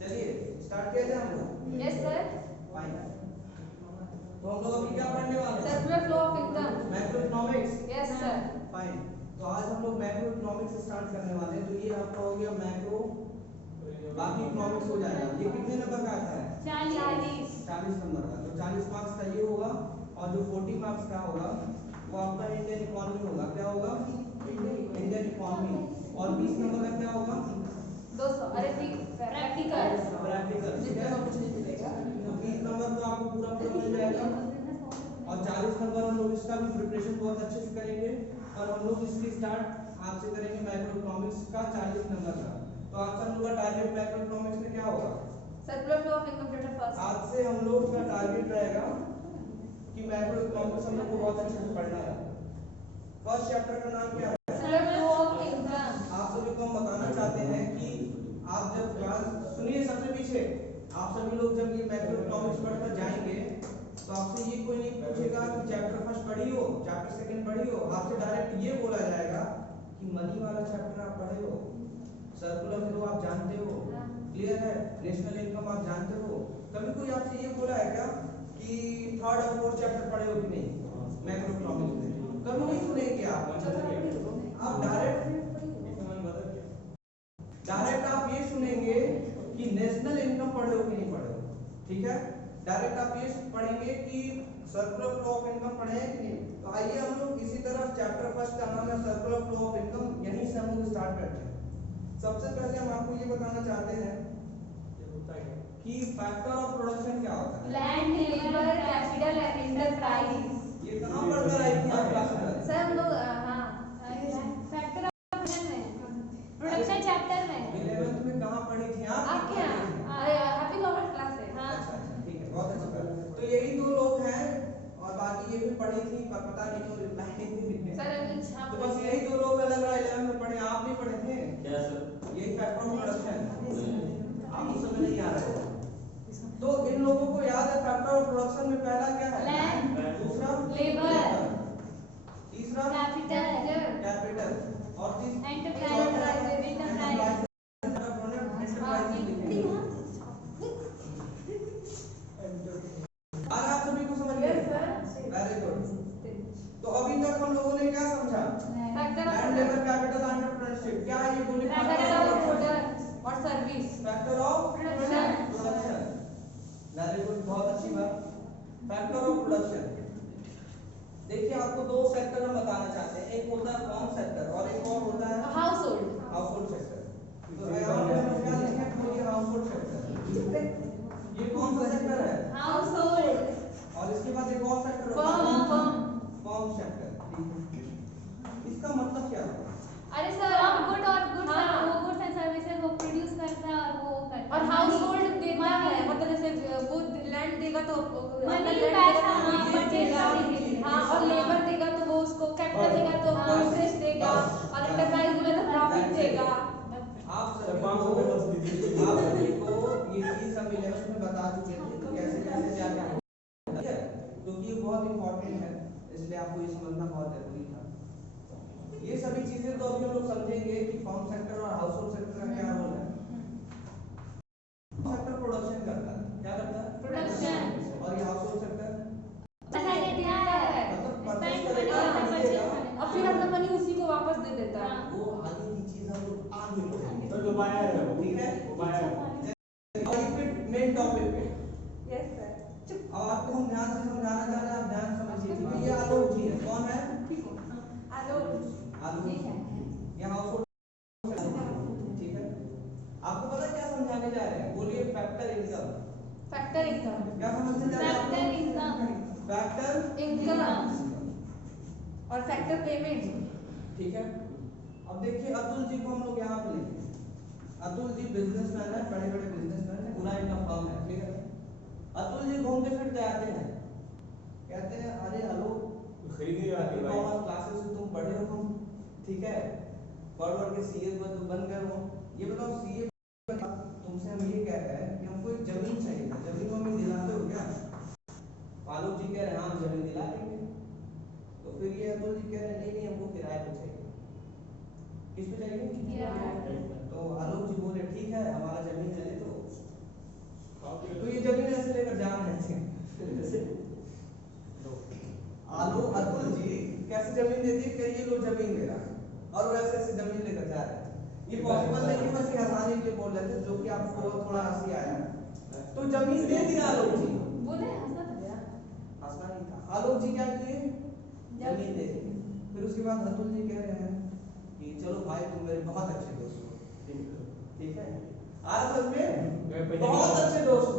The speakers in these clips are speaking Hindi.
चलिए स्टार्ट किया जाए हम लोग। Yes sir. फाइन। तो हम लोग अभी क्या पढ़ने वाले हैं? Circular flow of income. Macro economics. Yes sir. Fine. तो आज हम लोग मैक्रो इकोनॉमिक्स स्टार्ट करने वाले हैं। तो ये आपका हो गया मैक्रो, बाकी इकोनॉमिक्स हो जाएगा। ये कितने नंबर का आता है? 40। 40 नंबर का। तो 40 मार्क्स का ये होगा और जो 40 मार्क्स का होगा वो आपका इंडियन इकोनॉमी होगा। क्या होगा? Indian economy. और 20 नंबर का क्या होगा? 200। अरे प्रैक्टिकल। प्रैक्टिकल। ठीक है, तो 20 नंबर तो आपको पूरा पूरा मिल जाएगा और 40 नंबर हम लोग इसका भी प्रिपरेशन बहुत अच्छे से करेंगे और हम लोग इसकी स्टार्ट आज से करेंगे मैक्रो इकोनॉमिक्स का 40 नंबर का। तो आज से हम लोग का टारगेट मैक्रो इकोनॉमिक्स में क्या होगा? Circular flow of income chapter first. आज से हम लोग का टारगेट रहेगा कि मैक्रो इकोनॉमिक्स हम लोग को बहुत अच्छे से पढ़ना है। फर्स्ट चैप्टर का नाम क्या है? Circular flow of income. आप सभी को हम बताना चाहते हैं कि आप जब क्लास सुनिए, सबसे पीछे आप सभी लोग जब ये मैक्रो इकोनॉमिक्स पढ़कर जाएंगे तो आपसे ये कोई नहीं पूछेगा कि चैप्टर फर्स्ट पढ़ी हो, चैप्टर सेकंड पढ़ी हो। आपसे डायरेक्ट ये बोला जाएगा कि मनी वाला चैप्टर आप पढ़े हो, सर्कुलर फ्लो आप जानते हो, क्लियर है, नेशनल इनकम आप जानते हो। कभी कोई आपसे ये बोला है क्या कि थर्ड और फोर्थ चैप्टर पढ़े हो कि नहीं मैक्रो इकोनॉमिक्स में? कभी नहीं सुने क्या आप डायरेक्ट आप ये सुनेंगे कि नेशनल इनकम पढ़े हो कि नहीं पढ़े हो। ठीक है, डायरेक्ट आप ये पढ़ेंगे कि सर्कुलर फ्लो ऑफ इनकम पढ़े हैं कि नहीं। तो आइए हम लोग इसी तरह चैप्टर फर्स्ट का नाम है सर्कुलर फ्लो ऑफ इनकम, यहीं से हम लोग स्टार्ट करते हैं। सबसे पहले हम आपको ये बताना चाहते हैं कि फैक्टर ऑफ प्रोडक्शन क्या होता है। Land, labour, capital and enterprise. ये कहां पढ़कर आई थी आप क्लास में? सर हम लोग हां फैक्टर ऑफ प्रोडक्शन चैप्टर में 11th में कहां पढ़ी थी आप? आपके यहाँ हैप्पी कॉमर्स क्लास है। हाँ अच्छा अच्छा, ठीक है, बहुत अच्छी बात। तो यही दो लोग हैं और बाकी ये भी पढ़ी थी पर पता नहीं क्यों रिप्लाई नहीं दिए सर तो बस यही दो लोग अलग रहा 11 में पढ़े। आप नहीं पढ़े थे क्या सर? यही फैक्टर ऑफ प्रोडक्शन आपको समझ नहीं आ रहा है। तो इन लोगों को याद है फैक्टर ऑफ प्रोडक्शन में पहला क्या है? लैंड, दूसरा लेबर, तीसरा कैपिटल कैपिटल और एंटरप्राइज। आज आप सभी को समझ गए? Very good. तो अभी तक हम लोगों ने क्या समझा? Land, labour, capital, entrepreneurship. क्या है ये बोलिए? फैक्टर ऑफ प्रोडक्ट और service. Factor of production. Very good, बहुत अच्छी बात। Factor of production. देखिए आपको दो सेक्टर हम बताना चाहते हैं, एक होता है फार्म सेक्टर और एक और होता है हाउस होल्ड सेक्टर। तो यहाँ पे हम क्या लिखेंगे? ये हाउस होल्ड सेक्टर। ये कौन सा सेक्टर है? House hold. और इसके बाद एक और सेक्टर होता है फर्म सेक्टर। इसका मतलब क्या है? अरे सर गुड और गुड वो गुड्स एंड सर्विसेज वो प्रोड्यूस करता है और वो करता है। और हाउस होल्ड देता है, मतलब जैसे वो लैंड देगा तो मनी पैसा देगा। हाँ, और लेबर देगा तो वो उसको कैपिटल देगा तो वो इंटरेस्ट देगा और एंटरप्राइज देगा तो प्रॉफिट देगा। आप सभी को ये चीज हम 11th में बता चुके थे कि कैसे कैसे क्या क्या होता है, क्योंकि ये बहुत इंपॉर्टेंट है, इसलिए आपको ये समझना बहुत जरूरी था। ये सभी चीजें तो अभी हम लोग समझेंगे कि फार्म सेक्टर और हाउस होल्ड सेक्टर का क्या रोल है। सेक्टर प्रोडक्शन करता है, क्या करता है? प्रोडक्शन। और ये हाउस होल्ड सेक्टर और फिर अपना मनी उसी को वापस दे देता है। वो आगे की चीज हम लोग आगे पढ़ेंगे। तो जो बाया है वो ठीक है, वो बाया है। और फिर मेन टॉपिक पे यस सर। अब आपको हम ध्यान से समझाना चाह रहे हैं, आप ध्यान समझिए कि ये आलोक जी है। कौन है? आलोक जी है। ये हाउस होल्ड, ठीक है। आपको पता है क्या समझाने जा रहे हैं? बोलिए फैक्टर इनकम। Factor income. क्या समझने जा रहे हैं? Factor income. फैक्टर इनकम और फैक्टर पेमेंट। ठीक है। अब देखिए अतुल जी को हम लोग यहाँ पे लिखेंगे। अतुल जी बिजनेसमैन है, बड़े बड़े बिजनेसमैन है, पूरा इनका फर्म है, ठीक है। अतुल जी घूमते फिरते आते हैं, कहते हैं अरे हेलो खरीदी आती है भाई। कॉमर्स क्लासेस से तुम पढ़े हो तुम, ठीक है, पढ़ पढ़ के सीए बन गए हो। ये बताओ सीए तुमसे हम ये कह रहे हैं कि हमको एक जमीन चाहिए था, जमीन हमें दिलाते हो क्या? आलोक जी कह रहे हैं हाँ जमीन दिला देंगे। तो फिर ये अतुल जी कह रहे हैं नहीं नहीं हमको किराए पे चाहिए। किस पे चाहिए? किराए पे। तो आलोक जी जमीन दे दी कि ये लो जमीन मेरा, और वो ऐसे ऐसे जमीन लेकर जा रहे हैं। ये पॉसिबल नहीं कि बस ये हंसाने के लिए बोल रहे थे, जो कि आपको थोड़ा हंसी आया। तो जमीन दे दिया आलोक जी, बोले हंसा तो गया, हंसना नहीं था। आलोक जी क्या किए, जमीन दे दी। फिर उसके बाद अतुल जी कह रहे हैं कि चलो भाई तुम मेरे बहुत अच्छे दोस्त हो, ठीक है, आज तक में बहुत अच्छे दोस्त हो।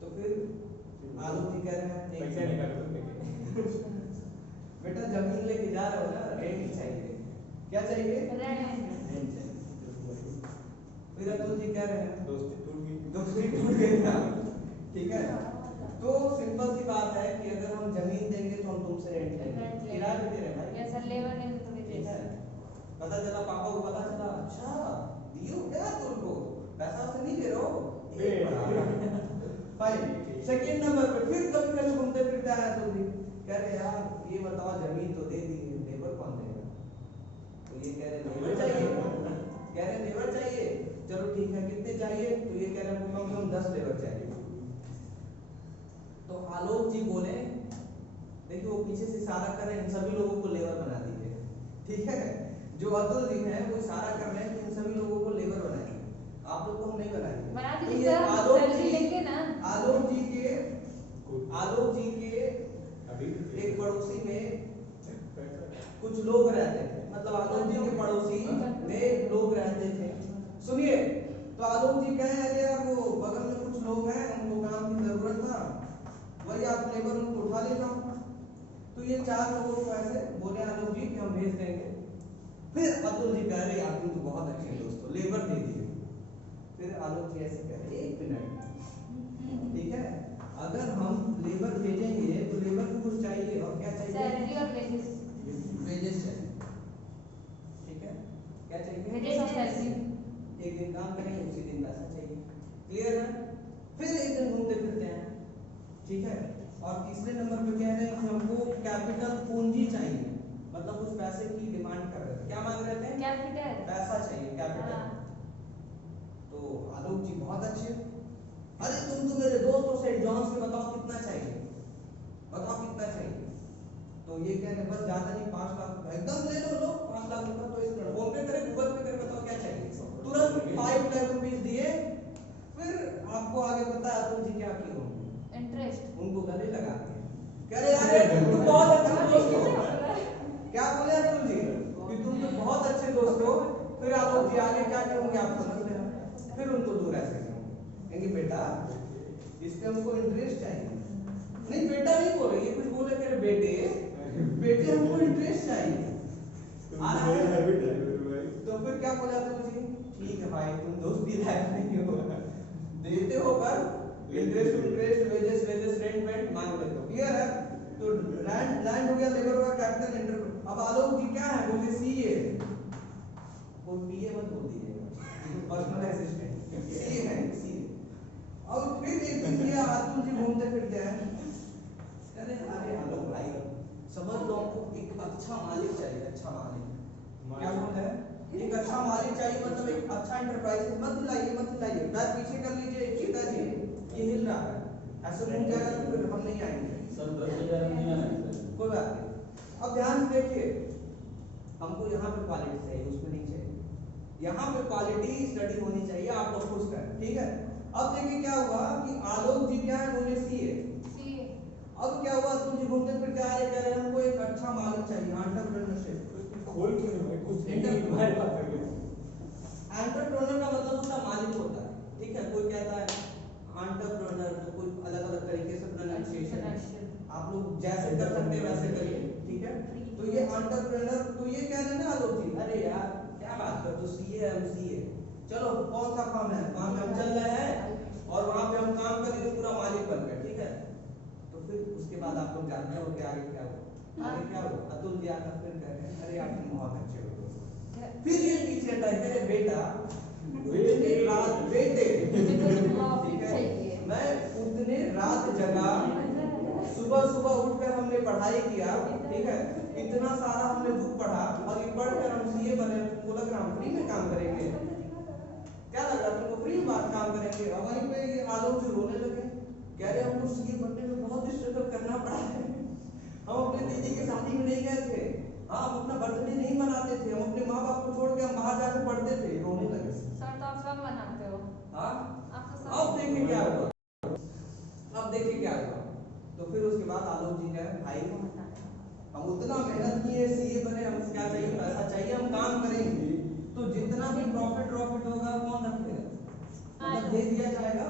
तो फिर आलोक जी कह रहे हैं पैसा निकालो बेटा जमीन लेके जा रहे हो ना, रेंट चाहिए, क्या चाहिए, रेंट। रेंट चाहिए। फिर अतुल जी कह रहे हैं दोस्ती दोस्ती टूट गई ना, ठीक है। तो सिंपल सी बात है कि अगर हम जमीन देंगे तो हम तुमसे रेंट लेंगे, किराया भी दे रहे हैं भाई, ऐसा लेबर ने तो ठीक है। पता चला पापा को पता चला, अच्छा दियो क्या तुमको, पैसा से नहीं दे रहे हो भाई। सेकंड नंबर पे फिर कभी कभी घूमते फिरता है तो भी कह रहे यार ये बताओ जमीन तो दे दी, लेबर कौन देगा। तो ये कह रहे लेबर चाहिए, कह रहे लेबर चाहिए, चलो ठीक है कितने चाहिए, तो ये कह रहे हमको कम से कम 10 लेबर चाहिए। तो आलोक जी बोले देखिए वो पीछे से इशारा कर रहे हैं इन सभी लोगों को लेबर बना दीजिए, ठीक है। जो अतुल जी हैं वो इशारा कर रहे हैं कि इन सभी लोगों को लेबर बनाइए, आप लोग को हम नहीं बनाएंगे। बना तो दीजिए ये सर, आलोक सैलरी जी, लेंगे ना। आलोक जी के अभी एक पड़ोसी में कुछ लोग रहते थे, मतलब आलोक जी के पड़ोसी में लोग रहते थे। सुनिए, तो आलोक जी कहे अरे यार वो बगल में कुछ लोग हैं, उनको काम की जरूरत था, वही आप लेबर उनको उठा ले जाओ। तो ये 4 लोगों को ऐसे बोले आलोक जी कि हम भेज देंगे। फिर अतुल जी कह रहे यार तुम तो बहुत अच्छे दोस्त हो, लेबर दे दिए। फिर आलोक जी ऐसे कह रहे 1 मिनट, ठीक है, अगर हम लेबर भेजेंगे तो लेबर को कुछ चाहिए, और क्या चाहिए, सैलरी और वेजेस, वेजेस चाहिए, ठीक है, क्या चाहिए, वेजेस और सैलरी। एक दिन काम करेंगे उसी दिन पैसा चाहिए, क्लियर है। फिर एक दिन घूमते फिरते हैं, ठीक है। और तीसरे नंबर पे कह रहे हैं कि हमको कैपिटल पूंजी चाहिए, मतलब कुछ पैसे की डिमांड कर रहे थे, क्या मांग रहे थे, कैपिटल, पैसा चाहिए, कैपिटल। तो आलोक जी बहुत अच्छे, अरे तुम तो मेरे दोस्तों से जॉन से बताओ कितना चाहिए, बताओ कितना चाहिए। तो ये कह रहे बस ज्यादा नहीं 5 लाख, एकदम ले लो, 5 लाख रुपए। तो इस तरह फोन पे करे, गूगल पे करे, बताओ क्या चाहिए, तुरंत 5 लाख रुपए दिए। फिर आपको आगे पता है अतुल जी क्या किए होंगे, इंटरेस्ट, उनको गले लगा के कह रहे यार तुम बहुत अच्छे दोस्त हो, क्या बोले अतुल जी कि तुम तो बहुत अच्छे दोस्त हो। फिर आलोक जी आगे क्या करेंगे आप समझ लेना, फिर उनको दूर ऐसे कहेंगे बेटा इस पे हमको इंटरेस्ट चाहिए, नहीं बेटा नहीं बोले, ये कुछ बोले तेरे बेटे हमको इंटरेस्ट चाहिए। तो फिर क्या बोला तुम जी, ठीक है भाई तुम दोस्ती लायक नहीं हो, देते हो पर इंटरेस्ट वेजेस रेंट मांग लेते हो, क्लियर है। तो लैंड हो गया, लेबर हो गया, कैपिटल इंटर। अब आलोक जी क्या है, बोले सीए, वो पीए मत बोल दीजिएगा, पर्सनल असिस्टेंट, सीए है सीए। और फिर एक दिन ये अतुल जी घूमते फिरते हैं, कहते हैं अरे आलोक भाई समझ लो आपको एक अच्छा मालिक चाहिए, अच्छा मालिक, क्या बोलते हैं, एक अच्छा मालिक चाहिए, मतलब एक अच्छा एंटरप्राइज। मत लाइए पैर पीछे कर लीजिए, पिताजी ये हिल रहा है, ऐसे घूम जाएगा तो फिर हम नहीं आएंगे सर 10,000 नहीं आना है सर, कोई बात नहीं। अब ध्यान से देखिए, हमको यहाँ पे क्वालिटी चाहिए, उसमें नहीं चाहिए, यहाँ पे क्वालिटी स्टडी होनी चाहिए, आप लोग खुश करें, ठीक है। अब देखिए क्या हुआ कि आलोक जी क्या है, बोले सीए। अब क्या हुआ, तुम जी घूमते फिरते आ रहे, कह रहे हमको एक अच्छा मालिक चाहिए, एंटरप्रेन्योरशिप। खोल क्यों नहीं भाई, कुछ तुम्हारे पास कर लो। एंटरप्रेन्योर का मतलब उसका मालिक होता है, ठीक है। कोई कहता है एंटरप्रेन्योर, तो कोई अलग-अलग तरीके से प्रोनाउंसिएशन है, आप लोग जैसे कर सकते हैं वैसे करिए, ठीक है। तो ये एंटरप्रेन्योर, तो ये कह रहे हैं ना आलोक जी, अरे यार क्या बात कर, तो सीए है, हम सीए, चलो कौन सा काम है, वहां पे हम चल रहे हैं और वहां पे हम काम करेंगे पूरा मालिक बनकर, ठीक है। तो फिर उसके बाद आप लोग जानते हो कि आगे क्या हुआ, आगे क्या हुआ, अतुल जी आकर फिर कह रहे हैं अरे आप तुम बहुत अच्छे हो दोस्त। फिर ये पीछे हटा के अरे बेटा उतने रात बेटे, ठीक है, मैं उतने रात जगा, सुबह उठकर हमने पढ़ाई किया, ठीक है, इतना सारा हमने बुक पढ़ा और ये पढ़कर हम सीए बने, तुमको लग रहा हम फ्री में काम करेंगे, क्या लग रहा तुमको फ्री में काम करेंगे। और वहीं पे ये आलोक जी रोने लगे, कह रहे हमको सीए बनने में बहुत स्ट्रगल करना पड़ा है, हम अपने दीदी की शादी में नहीं गए थे, हाँ, हम अपना बर्थडे नहीं मनाते थे, हम अपने माँ बाप को छोड़ के हम बाहर जाकर पढ़ते थे, रोने लगे। सर तो आप सब मनाते हो। हाँ, आप तो अब सब देखिए क्या हुआ, अब देखिए क्या हुआ। तो फिर उसके बाद आलोक जी कहे भाई हम उतना मेहनत किए, सीए बने, हमसे क्या चाहिए, पैसा चाहिए, हम काम करेंगे, तो जितना भी प्रॉफिट होगा कौन रखेगा, मतलब दे दिया जाएगा।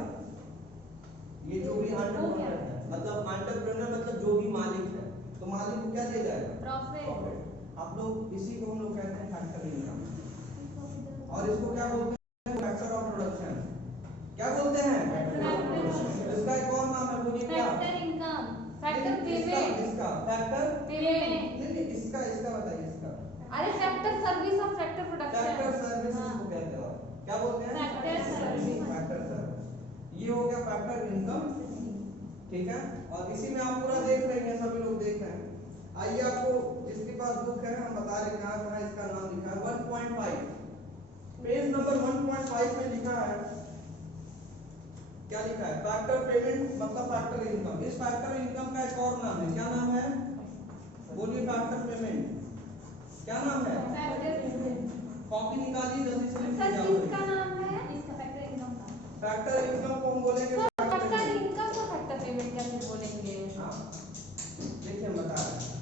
ये जो भी एंटरप्रेन्योर है, मतलब एंटरप्रेन्योर मतलब जो भी मालिक है, तो मालिक को क्या दे जाएगा, प्रॉफिट। आप लोग इसी को हम लोग कहते हैं फैक्टर इनकम, और इसको क्या बोलते हैं, फैक्टर ऑफ प्रोडक्शन। क्या बोलते हैं, इसका एक और नाम है, बोलिए क्या, फैक्टर इनकम, फैक्टर पेमेंट, इसका फैक्टर पेमेंट, नहीं, इसका बताइए, इसका अरे फैक्टर सर्विस और फैक्टर प्रोडक्शन, फैक्टर सर्विस को कहते हो, क्या बोलते हैं, फैक्टर सर्विस, फैक्टर सर्विस। ये हो गया फैक्टर इनकम, ठीक है। और इसी में आप पूरा देख रहे हैं, सभी लोग देख रहे हैं। आइए आपको जिसके पास बुक है हम बता रहे कहाँ कहाँ इसका नाम लिखा है। 1.5 पेज नंबर 1.5 में लिखा है, क्या लिखा है, फैक्टर पेमेंट मतलब फैक्टर इनकम। इस फैक्टर इनकम का एक और नाम है, क्या नाम है, बोलिए, फैक्टर पेमेंट, क्या नाम है, फैक्टर पेमेंट। कॉपी निकालिए जल्दी से, लिख सर लीजिए किसका नाम है, इसका फैक्टर इनकम का, फैक्टर इनकम को हम बोलेंगे फैक्टर इनकम को फैक्टर पेमेंट कैसे बोलेंगे। हाँ, देखिए हम बता रहे हैं,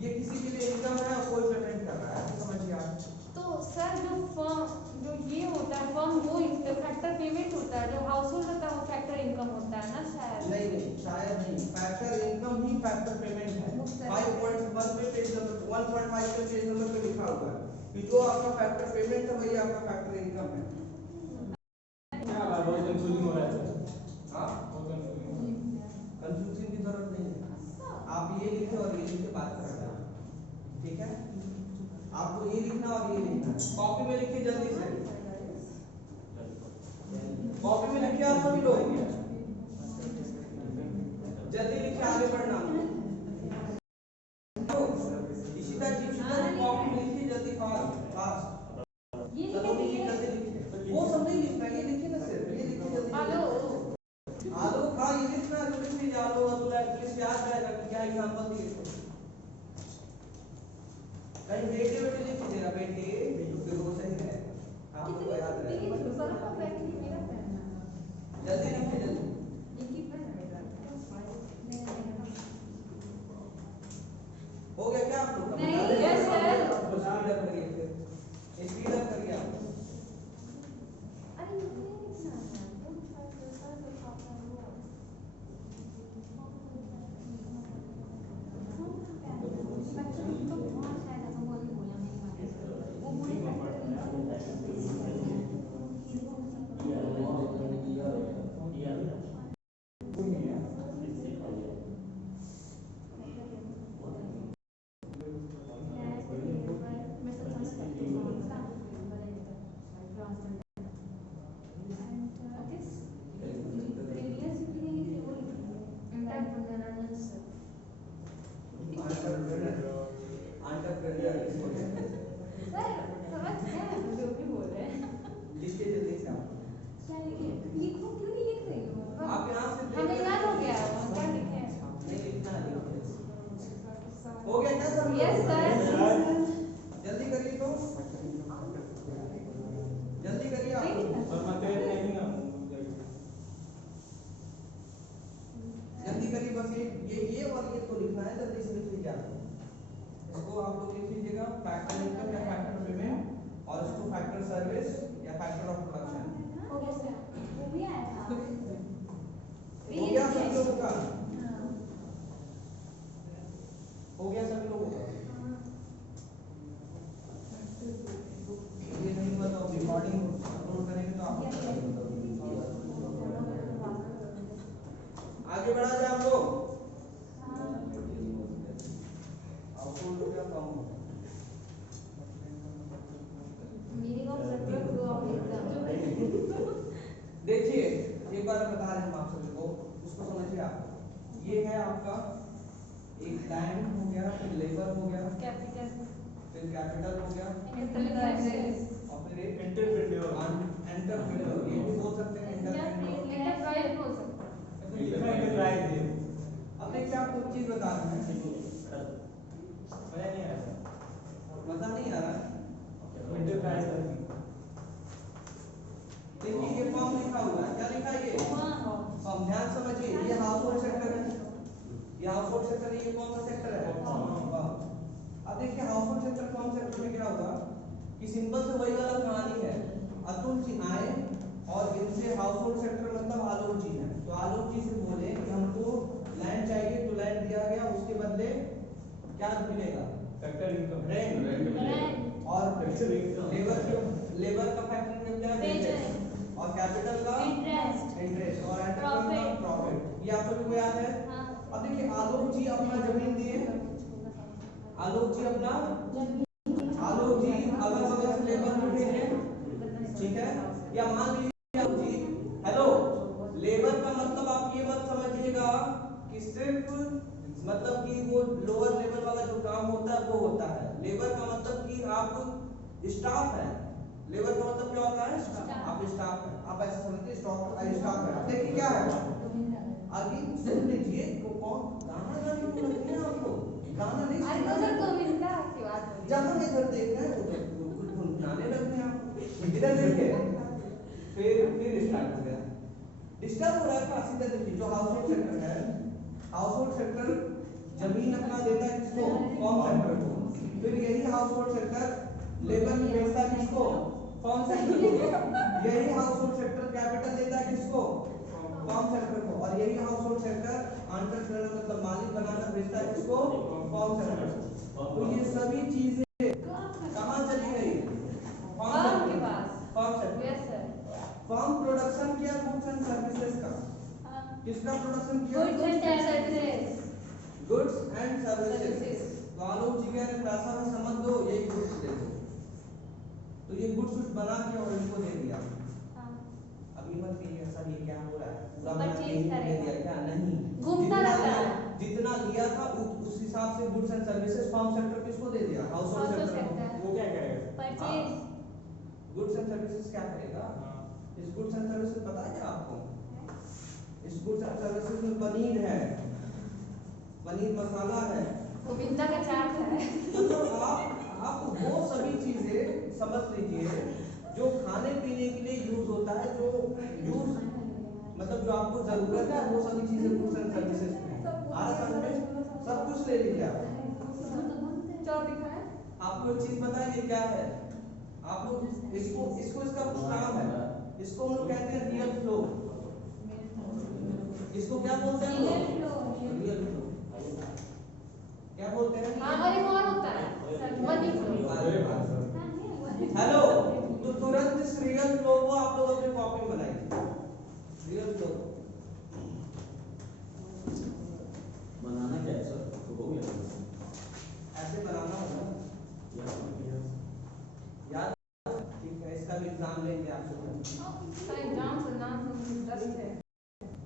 ये किसी के लिए इनकम है और कोई पेमेंट कर रहा है, समझिए आप। तो सर जो फर्म, जो ये होता है फर्म, वो फैक्टर पेमेंट होता है, जो हाउस होल्ड होता है वो फैक्टर इनकम होता है ना शायद। नहीं, शायद नहीं, फैक्टर इनकम ही फैक्टर पेमेंट है। 5.1 पे पेज नंबर 1.5 पे पेज नंबर पे लिखा हुआ है कि जो आपका फैक्टर पेमेंट है वही आपका फैक्टर इनकम है। क्या बात, बहुत कंफ्यूजिंग हो रहा है सर। हाँ, बहुत कंफ्यूजिंग। कंफ्यूजन की जरूरत नहीं है, आप ये लिखे और ये लिख के बात कर रहे हैं, ठीक है। आपको ये लिखना और ये लिखना है, कॉपी में लिखिए जल्दी से, कॉपी में लिखिए आप सभी लोग, जल्दी लिखिए, आगे बढ़ना। इशिता जी, कॉपी में लिखिए जल्दी, फास्ट, ये सलोनी जी जल्दी लिखिए, वो सब नहीं लिखना, ये लिखिए ना, सिर्फ ये लिखिए जल्दी। आलो हाँ, ये लिखना है, तो लिख लीजिए आलो, तो एटलीस्ट याद रहेगा कि क्या एग्जांपल दिए थे। कहीं बेटे बेटे लिख दीजिएगा, बेटे तो वो सही है, आपको याद रहेगा। जल्दी लिखिए, जल्दी। हो गया क्या आप लोग का? नहीं, yes, sir. तो स्पीड अप करिए, फिर स्पीड अप करिए आप। लिखिए जल्दी से आप। आप यहाँ से हमें याद हो गया क्या लिखे। नहीं लिखना है, लिखिए। हो गया क्या सब? Yes sir. जल्दी करिए तो, जल्दी करिए आप, और मत नहीं ना, जल्दी करिए, बस ये और ये तो लिखना है, जल्दी से लिख लीजिए आप। इसको आप लोग लिख लीजिएगा, फैक्टर इनकम या फैक्टर पेमेंट, और इसको फैक्टर सर्विस या फैक्टर ऑफ प्रोडक्शन। हो गया सर, वो भी आया था। हो गया सभी लोगों का, हो गया सभी लोगों का। ये नहीं हुआ तो रिकॉर्डिंग अपलोड करेंगे तो आपको पता चलेगा। आगे बढ़ा जाए हम लोग, आउटपुट हो गया कम हो गया। देखिए एक बार बता रहे हैं हम आप सभी को, उसको समझिए आप। ये है आपका एक लैंड हो गया, फिर लेबर हो गया, कैपिटल, फिर कैपिटल हो गया, एंटरप्राइज, और फिर एक एंटरप्रेन्योर, एंटरप्रेन्योर, ये भी बोल सकते हैं एंटरप्रेन्योर। एंटरप्राइज बोल सकते हैं। लिखना एंटरप्राइज है। अब देखिए आपको एक चीज बता रहे हैं, मजा नहीं आ रहा। कि सिंपल से वही वाला कहानी है। अतुल जी आए और इनसे हाउस होल्ड सेक्टर मतलब आलोक जी है, तो आलोक जी से बोले कि हमको लैंड चाहिए, तो लैंड दिया गया, उसके बदले क्या मिलेगा? Factor income Rent. और फैक्टर इनकम लेबर का फैक्टर इनकम क्या है? Wages. और कैपिटल का Interest. इंटरेस्ट और Profit. प्रॉफिट। ये आप सभी को याद है? हाँ। अब देखिए आलोक जी अपना जमीन दिए, आलोक जी अपना आलोक जी अगल बगल से लेबर को भेजे, ठीक है? या मान लीजिए आलोक जी, हेलो, लेबर का मतलब आप ये मत समझिएगा कि सिर्फ मतलब कि वो लोअर लेवल वाला जो काम होता है वो होता है। लेबर का मतलब कि आप स्टाफ है। लेबर का मतलब क्या होता है? आप स्टाफ है। आप ऐसे समझते स्टाफ है। देखिए क्या है, आगे सुन लीजिए, कौन गाना गाने को लगते हैं आप लोग? गाना नहीं अरे तो सर गोविंदा की बात हो रही है। जब हम इधर देख रहे हैं उधर कुछ गुनगुनाने लगते हैं आप। इधर देखिए, फिर स्टार्ट हो गया, डिस्टर्ब हो रहा है। सीधा देखिए, जो हाउस होल्ड सेक्टर है, हाउस होल्ड सेक्टर जमीन अपना देता है किसको? फॉर्म सेक्टर को। फिर यही हाउस होल्ड सेक्टर लेबर बेचता है किसको? फॉर्म सेक्टर को। यही हाउस होल्ड सेक्टर कैपिटल देता है किसको? फॉर्म सेक्टर को। और यही हाउस होल्ड सेक्टर एंटरप्रेन्योर मतलब मालिक बनाकर बेचता है किसको? फॉर्म सेक्टर को। तो ये सभी चीजें कहां चली गई? फॉर्म के पास। Firm sector. Yes sir. Firm production किया गुड्स एंड सर्विसेज का। किसका प्रोडक्शन किया? Goods and services. Goods and services. तो आलोक जी कह रहे पैसा में समझ दो, यही गुड्स दे दो। तो ये गुड्स बना के और इनको दे दिया। अब ये मत कहिए सर ये क्या हो रहा है, पूरा बना के इनको दे दिया क्या? नहीं, घूमता रहता है। जितना लिया था उस हिसाब से goods and services form sector किसको दे दिया? हाउस होल्ड सेक्टर को। वो क्या करेगा? Purchase. गुड्स एंड सर्विसेज क्या करेगा? इस गुड्स एंड सर्विसेज पता है क्या आपको? इस गुड्स एंड सर्विसेज में पनीर है, पनीर मसाला है, गोविंदा का चाट है। मतलब आप वो सभी चीजें समझ लीजिए जो खाने पीने के लिए यूज होता है, जो यूज मतलब जो आपको जरूरत है, वो सभी चीजें गुड्स एंड सर्विसेज में है। आ रहा समझ में? सब कुछ ले लीजिए आप। आपको एक चीज बताइए क्या है? आप लोग इसको इसका कुछ नाम है, इसको हम लोग कहते हैं रियल फ्लो। इसको क्या बोलते हैं? Real flow. क्या बोलते हैं? हाँ और एक और होता है मनी फ्लो। हेलो, तो तुरंत इस रियल फ्लो को आप लोग अपने कॉपी में बनाइए। रियल फ्लो बनाना क्या है सर? तो हो गया ऐसे बनाना होगा, याद? ठीक है, इसका भी एग्जाम लेंगे आप लोग। एग्जाम से नाम से इंटरेस्ट है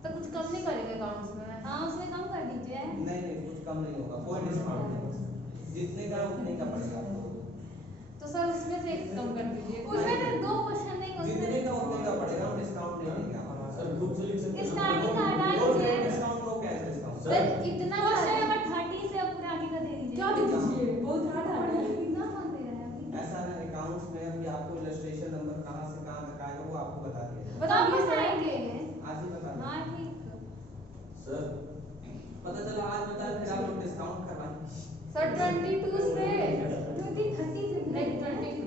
तो कुछ कम नहीं करेंगे अकाउंट्स में? हाँ उसमें कम कर दीजिए। नहीं कुछ कम नहीं होगा, कोई डिस्काउंट नहीं, जितने का उतने का पड़ेगा आप लोगों को। तो सर उसमें से एक कम कर दीजिए। उसमें से दो क्वेश्चन नहीं, जितने का उतने का पड़ेगा, हम डिस्काउंट नहीं देंगे आपको। सर खुद से लिख सकते हैं। स्टार्टिंग का हटा वो दीजिए। डिस्काउंट हो, कैश डिस्काउंट। सर इतना क्वेश्चन नंबर 30 से पूरा आगे का दे दीजिए। क्या दे दीजिए? बहुत हार्ड है। कितना कौन दे रहा है अभी? ऐसा है अकाउंट्स में अभी आपको इलस्ट्रेशन नंबर कहां से कहां तक आएगा वो आपको बता दिया जाएगा। बताओ कैसे आएंगे? आज ही बता हाँ दिया। ठीक। सर पता चला आज बता, फिर आप लोग डिस्काउंट करवाएंगे। सर 22 से 30 से नहीं 22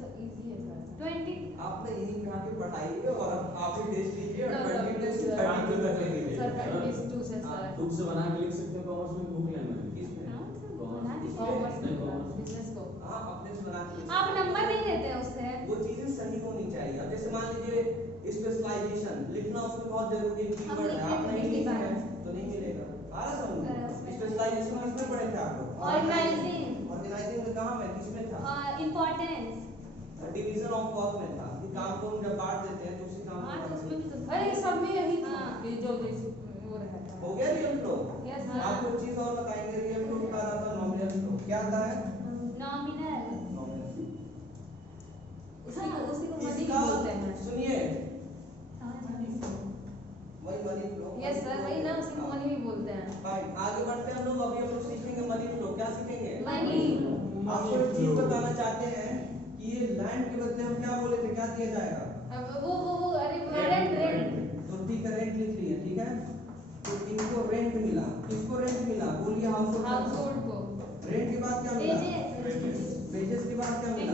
तो इजी है सर। 20 आपने यहीं पे आके पढ़ाइए और आप ही टेस्ट लीजिए और No, 22 से sir. 32 तक ले लीजिए। सर 22 से सर। खुद से बना के लिख सकते हैं। कॉमर्स में बुक लेना है किसमें? कॉमर्स बिजनेस को हाँ, अपने से बना के आप नंबर नहीं देते हैं उससे। वो चीजें सही होनी चाहिए। अब जैसे मान लीजिए स्पेशलाइजेशन लिखना उसमें बहुत जरूरी है, हम कीवर्ड है, लिखते आप हैं नहीं लिखते हैं 55 तो नहीं मिलेगा। आ रहा समझ? स्पेशलाइजेशन किसमें पढ़े थे आप लोग? ऑर्गेनाइजिंग ऑर्गेनाइजिंग में कहाँ में किसमें था? इंपॉर्टेंस। डिवीजन ऑफ वर्क में था कि काम को हम जब बांट देते हैं तो उसी काम हाँ तो उसमें भी तो अरे सब में यही था। हाँ। ये जो वो रहता है। हो गया रियल फ्लो। Yes, sir. आपको एक चीज और बताएंगे, रियल फ्लो के बाद आता है नॉमिनल फ्लो। क्या आता है? नॉमिनल। नॉमिनल। उसी को मनी इसका बोलते हैं। सुनिए, वही मनी फ्लो। यस सर वही ना उसी को मनी भी बोलते हैं। फाइन, आगे बढ़ते हैं हम लोग। अभी हम लोग सीखेंगे मनी फ्लो। क्या सीखेंगे? मनी। आपको एक चीज बताना चाहते हैं कि ये लैंड के बदले हम क्या बोले थे, क्या दिया जाएगा? अब वो अरे रेंट। तो ठीक है, रेंट लिख लिए, ठीक है। तो इनको रेंट मिला, किसको रेंट मिला? बोलिए हाउस हाउस होल्ड को। रेंट के बाद क्या मिला? वेजेस। वेजेस के बाद क्या मिला?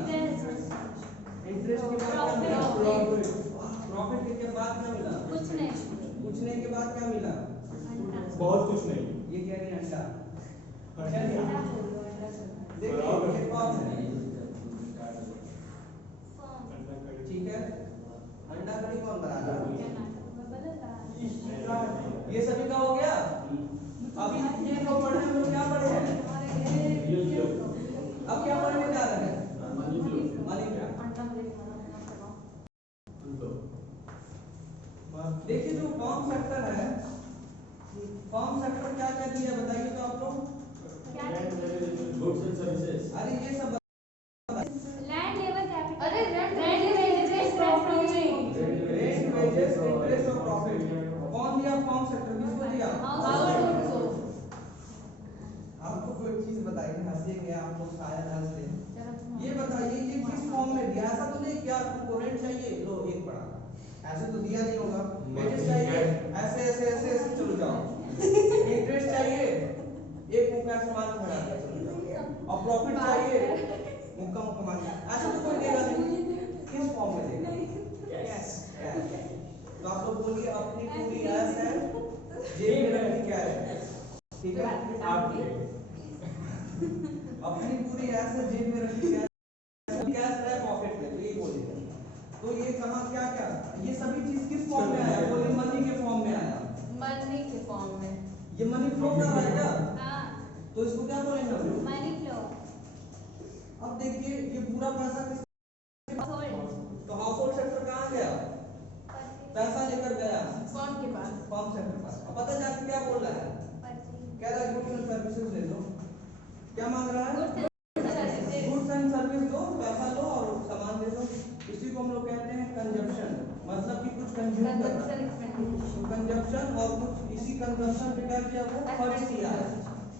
इंटरेस्ट के बाद क्या मिला? Profit. प्रॉफिट के बाद क्या मिला? कुछ नहीं। पूछने के बाद क्या मिला? बहुत कुछ नहीं। ये क्या नहीं अंडा। अंडा। देखिए ये फॉर्म है, ठीक है। अंडा कड़ी कौन बनाता है? ये सभी का हो गया। अभी ये जो पढ़े हम लोग क्या पढ़े हैं? अब क्या पढ़ने जा रहे हैं? Money flow. देखिए जो फॉर्म सेक्टर है, फॉर्म सेक्टर क्या क्या दिया बताइए तो आप लोग। Goods and services. अरे ये सब लैंड लेवल कैपिटल। अरे rent wages profit. Rent wages interest और प्रॉफिट कौन दिया? फॉर्म सेक्टर किसको दिया? आपको कोई चीज बताइए, हंसेंगे आप लोग शायद हंस ले। ये बताइए ये किस फॉर्म में दिया? ऐसा तो नहीं क्या आपको रेंट चाहिए लो एक पड़ा, ऐसे तो दिया नहीं होगा। वेजेस चाहिए ऐसे ऐसे ऐसे ऐसे चलो जाओ। इंटरेस्ट चाहिए एक मुक्का सामान भरा के चलो जाओ। और प्रॉफिट चाहिए मुक्का मुक्का मार के, ऐसे तो कोई देगा नहीं। किस फॉर्म में देगा? कैश। तो आप लोग बोलिए अपनी पूरी ऐश है जेब में रखी क्या है, ठीक है? आपके अपनी पूरी ऐश है जेब में रखी क्या है? कैश है पॉकेट में, तो ये बोलिएगा। तो ये कहाँ क्या क्या ये सभी चीज किस फॉर्म में आया? बोलिए मनी के फॉर्म में आया। मनी के फॉर्म में। ये मनी फ्लो कर रहा है क्या? हाँ, तो इसको क्या बोलेंगे हम लोग? Money flow. अब देखिए ये पूरा पैसा किस, तो हाउस होल्ड सेक्टर कहाँ गया? पैसा लेकर गया कौन के पास? फॉर्म सेक्टर पास। अब पता जाके क्या बोल रहा है? कह रहा है गुड्स एंड सर्विसेज ले लो। क्या मांग रहा है? गुड्स एंड सर्विस दो, पैसा लो और सामान दे दो। इसी को हम लोग कहते हैं कंजप्शन, मतलब कि कुछ कंज्यूम करना। कंजप्शन और कुछ इसी कंजप्शन पे क्या किया? वो खर्च किया है,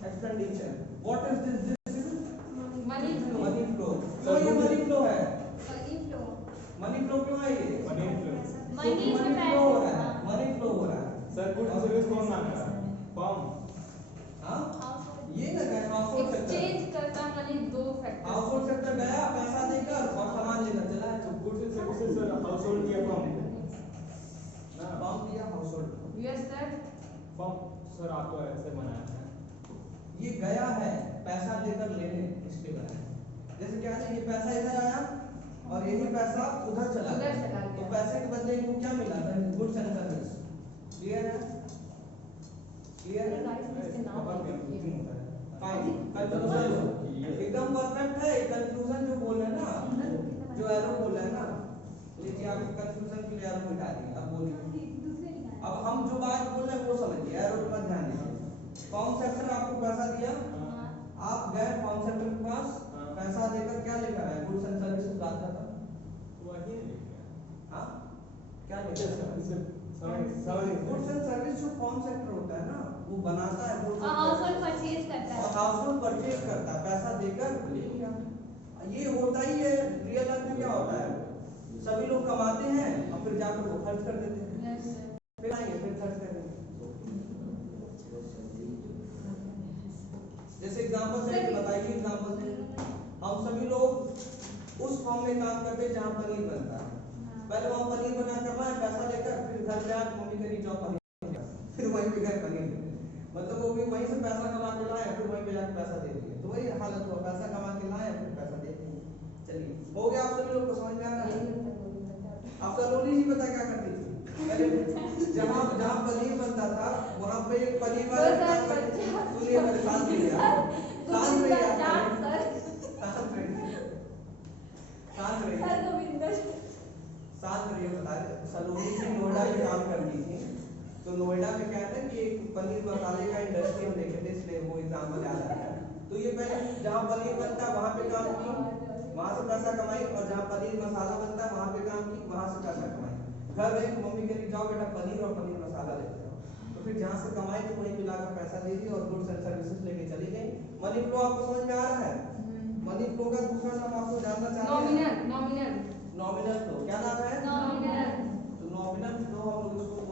expenditure. What is this? Money money flow. तो ये मनी फ्लो है। Money flow. मनी फ्लो क्यों है ये? Money flow. Money money flow हो रहा है, मनी फ्लो हो रहा है। सर गुड्स एंड सर्विस कौन मांग रहा है? फॉर्म। हाँ ये ना गए हाउस होल्ड सेक्टर। एक्सचेंज करता मनी दो फैक्टर। हाउस होल्ड सेक्टर गया पैसा देकर और सामान लेकर चला है। तो goods and services sir house hold किया फॉर्म ना। फॉर्म दिया house hold. Yes sir. Form sir आप तो ऐसे बनाया है। ये गया है पैसा देकर लेने, इसके गया है। जैसे क्या है ये पैसा इधर आया और यही पैसा उधर चला उधर गया। चला गया। तो पैसे के बदले इनको क्या मिला? Goods and service. क्लियर है? क्लियर है? फाइन। कंक्लूजन एकदम परफेक्ट है। कंक्लूजन जो बोल रहे हैं ना, जो एरो बोल रहे हैं ना, लीजिए आपको कंक्लूजन के लिए एरो मिटा दिए। अब बोलिए, अब हम जो बात बोल रहे हैं वो समझिए, एरो पर ध्यान दीजिए। फॉर्म सेक्टर आपको पैसा दिया, आप गए फॉर्म सेक्टर के पास, पैसा देकर क्या लेकर आए? गुड्स एंड सर्विसेज बात करता। वही लेके हाँ क्या आए। लेकर आए? गुड्स एंड सर्विस जो फॉर्म सेक्टर होता है ना, वो बनाता है और हाउस होल्ड परचेज करता है। और हाउस होल्ड परचेज करता है, पैसा देकर ले लिया। ये होता ही है रियल लाइफ में। क्या होता है? सभी लोग कमाते हैं और फिर जाकर वो खर्च कर देते हैं, फिर आएंगे फिर खर्च कर देंगे। जैसे एग्जांपल से बताइए, एग्जांपल से हम सभी लोग उस फॉर्म में काम करते हैं जहाँ पनीर बनता है। पहले वहाँ पनीर बना कर रहा है पैसा लेकर, फिर घर पे आकर मम्मी करी जाओ पनीर, फिर वहीं पे घर पनीर, मतलब वो भी वहीं से पैसा कमा के लाए फिर वहीं पे जाकर पैसा दे दिए। तो वही हालत हुआ, पैसा कमा के लाए फिर पैसा दे दिए। चलिए हो गया, आप सभी लोग को समझ में आ रहा है? आप सलोनी जी पता क्या करती थी? पहले जहाँ जहाँ पनीर बनता था वहाँ पे पनीर वाले सुनिए मेरे साथ रहिए, शांत रहिए, शांत रहिए। बता रहे सलोनी जी नोएडा में काम करती थी। तो नोएडा में क्या है कि एक पनीर मसाले का इंडस्ट्री हम देखे थे, इसलिए वो एग्जाम्पल याद आता है। तो ये पहले जहाँ पनीर बनता है वहाँ पे काम की, वहाँ से पैसा कमाई, और जहाँ पनीर मसाला बनता है वहाँ पे काम की, वहाँ से पैसा कमाई। घर में मम्मी कह रही जाओ बेटा पनीर और पनीर मसाला लेते जाओ। तो फिर जहाँ से कमाई थी वहीं मिलाकर पैसा दे दी और गुड्स एंड सर्विसेज लेके चली गई। मनी फ्लो आपको समझ में आ रहा है? मनी फ्लो का दूसरा नाम आपको जानना चाहते हैं? Nominal nominal flow. क्या नाम है? नॉमिनल। तो नॉमिनल फ्लो हम लोग इसको